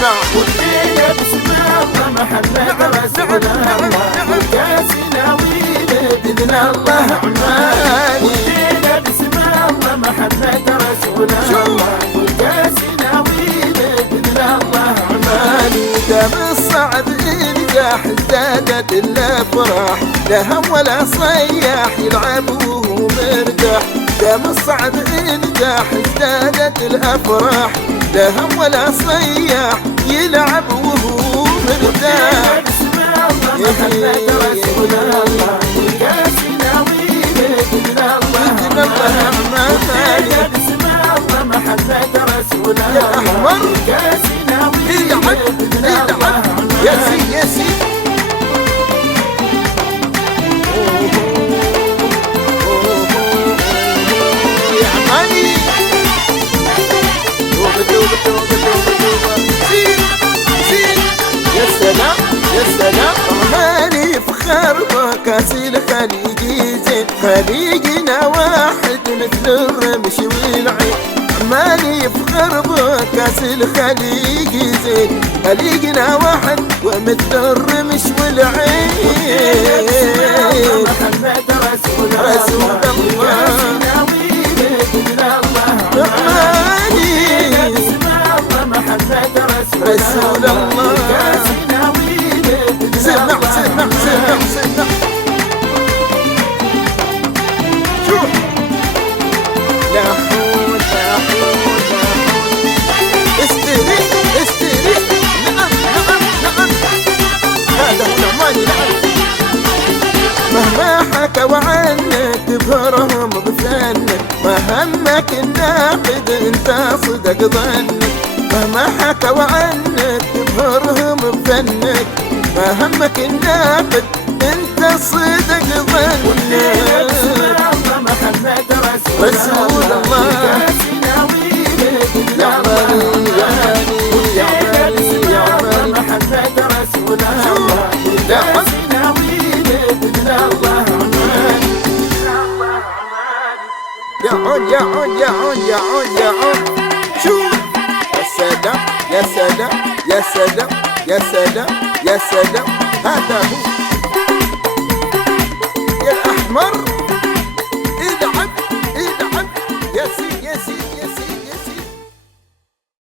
ودينا باسم الله محمد رسول الله وكاسنا ويل بإذن الله عماني ودينا باسم الله محمد رسول الله وكاسنا ويل بإذن الله عماني دام الصعب ينجح ازدادت الافراح لا هم ولا صياح يلعب وهو مرتاح دام الصعب ينجح ازدادت الافراح لا هم ولا صياح يلعب وهو مرتاح باسم الله محمد رسول الله وكاسنا ويل بإذن الله عماني باسم الله محمد رسول الله وكاسنا ويل بإذن الله يا سي يا سي يا عماني يا سلام يا سلام عماني فخر بكاس الخليجي زين خليجنا واحد مثل الرمش والعين عماني فخر بكاس الخليجي زين خليجنا واحد ومثل الرمش والعين محمد رسول رسول الله عماني محمد رسول الله سمع سمع سمع سمع شوف لا حول لا حول لا حول استري استري نعم نعم نعم هذا هو العماني نعم مهما حكوا عنك تبهرهم بفنك ما همك الناقد انت صدق ظنك مهما حكوا عنك تبهرهم بفنك ما همك الناقد انت صدق ظنك محمد رسول الله يا عماني يا عماني يا عماني يا عماني محمد رسول الله لا يا عون يا عون يا عون يا عون يا عون شوف يا سلام يا سلام يا سلام يا سلام يا سلام هذا هو يا الأحمر